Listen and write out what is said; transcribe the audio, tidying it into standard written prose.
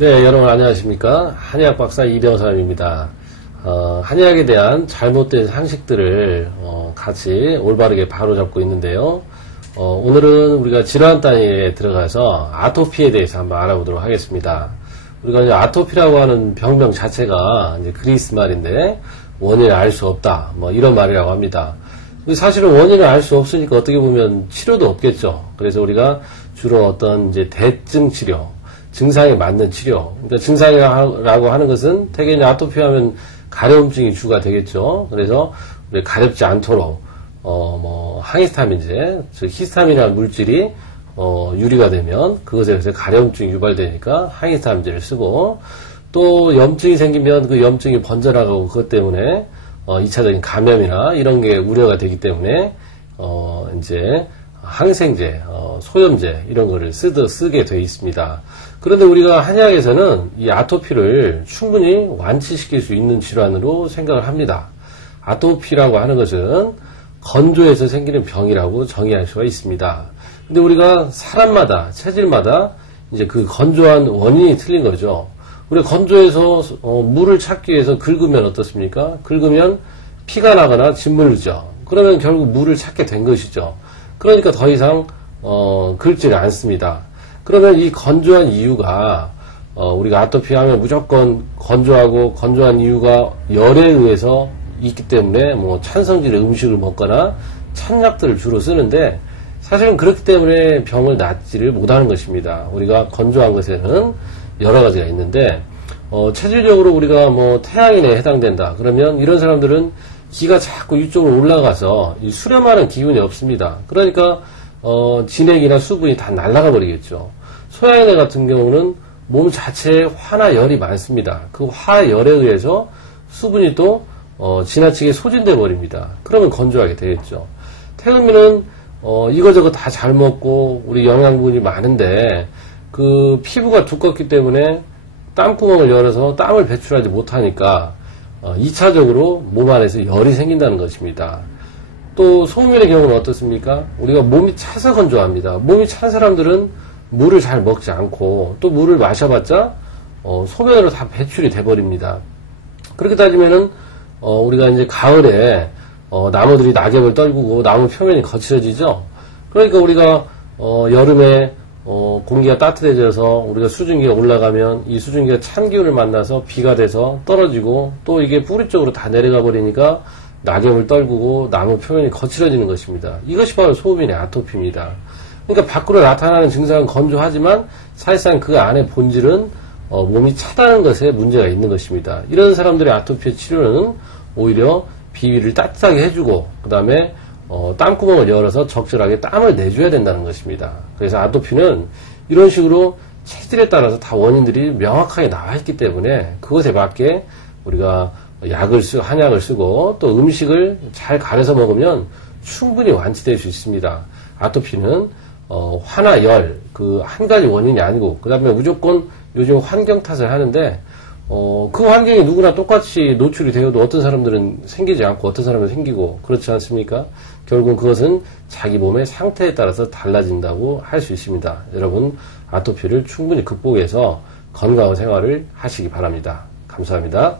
네, 여러분 안녕하십니까? 한의학 박사 이병삼입니다. 한의학에 대한 잘못된 상식들을 같이 올바르게 바로잡고 있는데요. 오늘은 우리가 질환 단위에 들어가서 아토피에 대해서 한번 알아보도록 하겠습니다. 우리가 이제 아토피라고 하는 병명 자체가 이제 그리스 말인데 원인을 알 수 없다, 뭐 이런 말이라고 합니다. 사실은 원인을 알 수 없으니까 어떻게 보면 치료도 없겠죠. 그래서 우리가 주로 어떤 이제 대증 치료, 증상에 맞는 치료. 그러니까 증상이라고 하는 것은 대개 이제 아토피 하면 가려움증이 주가 되겠죠. 그래서 우리 가렵지 않도록 항히스타민제, 즉 히스타민이라는 물질이 유리가 되면 그것에 의해서 가려움증이 유발되니까 항히스타민제를 쓰고, 또 염증이 생기면 그 염증이 번져나가고 그것 때문에 2차적인 감염이나 이런 게 우려가 되기 때문에 이제 항생제, 소염제 이런 거를 쓰게 되어 있습니다. 그런데 우리가 한의학에서는 이 아토피를 충분히 완치시킬 수 있는 질환으로 생각을 합니다. 아토피라고 하는 것은 건조해서 생기는 병이라고 정의할 수가 있습니다. 근데 우리가 사람마다, 체질마다 이제 그 건조한 원인이 틀린 거죠. 우리가 건조해서 물을 찾기 위해서 긁으면 어떻습니까? 긁으면 피가 나거나 짓물르죠. 그러면 결국 물을 찾게 된 것이죠. 그러니까 더 이상 긁지를 않습니다. 그러면 이 건조한 이유가 우리가 아토피 하면 무조건 건조한 이유가 열에 의해서 있기 때문에 뭐 찬성질의 음식을 먹거나 찬약들을 주로 쓰는데, 사실은 그렇기 때문에 병을 낫지를 못하는 것입니다. 우리가 건조한 것에는 여러 가지가 있는데, 체질적으로 우리가 뭐 태양인에 해당된다 그러면 이런 사람들은 기가 자꾸 이쪽으로 올라가서 이 수렴하는 기운이 없습니다. 그러니까 진액이나 수분이 다 날아가 버리겠죠. 소양인에 같은 경우는 몸 자체에 화나 열이 많습니다. 그 화열에 의해서 수분이 또 지나치게 소진돼 버립니다. 그러면 건조하게 되겠죠. 태음인은 이거저거 다 잘 먹고 우리 영양분이 많은데 그 피부가 두껍기 때문에 땀구멍을 열어서 땀을 배출하지 못하니까 2차적으로 몸 안에서 열이 생긴다는 것입니다. 또 소음인의 경우는 어떻습니까? 우리가 몸이 차서 건조합니다. 몸이 찬 사람들은 물을 잘 먹지 않고 또 물을 마셔봤자 소변으로 다 배출이 돼버립니다. 그렇게 따지면은 우리가 이제 가을에 나무들이 낙엽을 떨구고 나무 표면이 거칠어지죠. 그러니까 우리가 여름에 공기가 따뜻해져서 우리가 수증기가 올라가면 이 수증기가 찬 기운을 만나서 비가 돼서 떨어지고 또 이게 뿌리 쪽으로 다 내려가 버리니까 낙엽을 떨구고 나무 표면이 거칠어지는 것입니다. 이것이 바로 소음인의 아토피입니다. 그러니까 밖으로 나타나는 증상은 건조하지만 사실상 그 안에 본질은 몸이 차다는 것에 문제가 있는 것입니다. 이런 사람들의 아토피의 치료는 오히려 비위를 따뜻하게 해주고 그 다음에 땀구멍을 열어서 적절하게 땀을 내줘야 된다는 것입니다. 그래서 아토피는 이런 식으로 체질에 따라서 다 원인들이 명확하게 나와 있기 때문에 그것에 맞게 우리가 한약을 쓰고 또 음식을 잘 가려서 먹으면 충분히 완치될 수 있습니다. 아토피는 화나 열, 그 한 가지 원인이 아니고 그 다음에 무조건 요즘 환경 탓을 하는데 그 환경이 누구나 똑같이 노출이 되어도 어떤 사람들은 생기지 않고 어떤 사람은 생기고 그렇지 않습니까? 결국은 그것은 자기 몸의 상태에 따라서 달라진다고 할 수 있습니다. 여러분, 아토피를 충분히 극복해서 건강한 생활을 하시기 바랍니다. 감사합니다.